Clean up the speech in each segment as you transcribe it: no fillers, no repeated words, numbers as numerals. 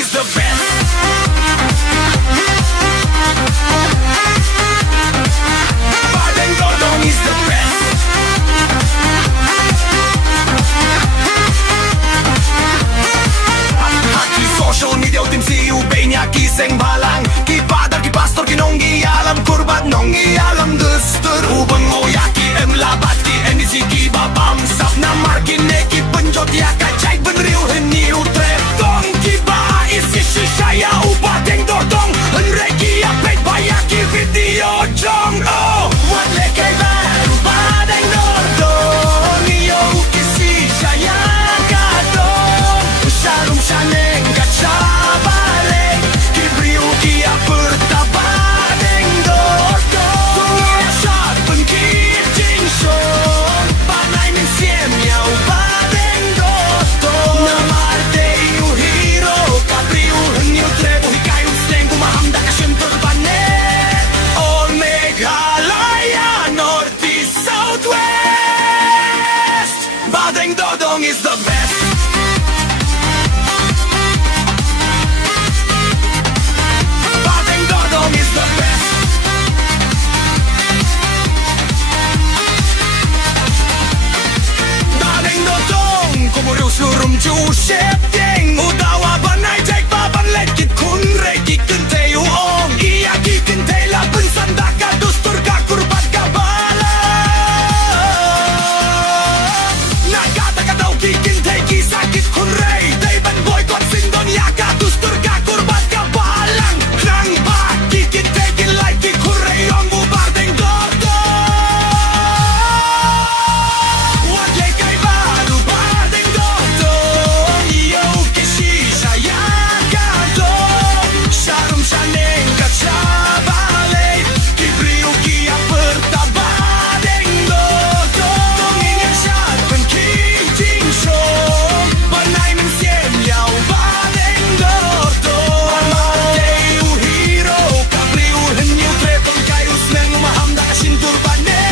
is the best. Badeng Dodong is the best. Haki social media utim si ubenya kiseng balang ki padar ki pastor ki nonggi alam kurbat nonggi alam dustur ubang oyaki em labat ki endisi ki babam sap na markin neki penjot ya kacai benriu heniu trep dong ki ba isi shaya ubadeng dodong henreki apet bayaki video jong oh what leke baru badeng dodong yo kisi shaya kadong shalom shaneng kacabale ki briu ki aperta badeng dodong ya shat pen ki jing shon panai min siem ya ubadeng dodong namar dei u hero kabriu henyu trebu hikayu sleng kumaham da kashem terbane all Meghalaya north east south west badeng dodong is the best. Badeng dodong is the best. Badeng dodong kumuriu surum ju shep ding udawa banai jek baban let kit kun re kit kente yu ong iya kit kente la pensan daka dustur ka kurbat ka bala nagata ka daw kit kente ki sakit kun re day ban boy kon sindon ya ka dustur ka kurbat ka balang nang ba kit kente ki like ki kun re ong bu badeng dodong wale kai baru badeng dodong yo kisi saya kadong sharum shaneng kacabale ki briu ki aperta badeng dodong ingin shat pen ki jing shom panai min siem yau badeng dodong amatei u hero kabriu henyu trepon kayu sneng umaham da kasintur bane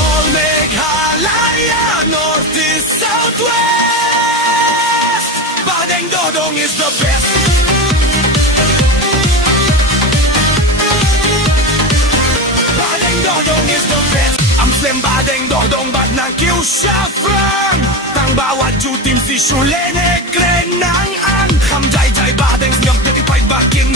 all Meghalaya north east south west badeng dodong is the best. Badeng dodong is the best. Am slem badeng dodong bad na kiu shafran tang bawat jutim si shulene krenang an ham jai jai badeng ngam peti pai baking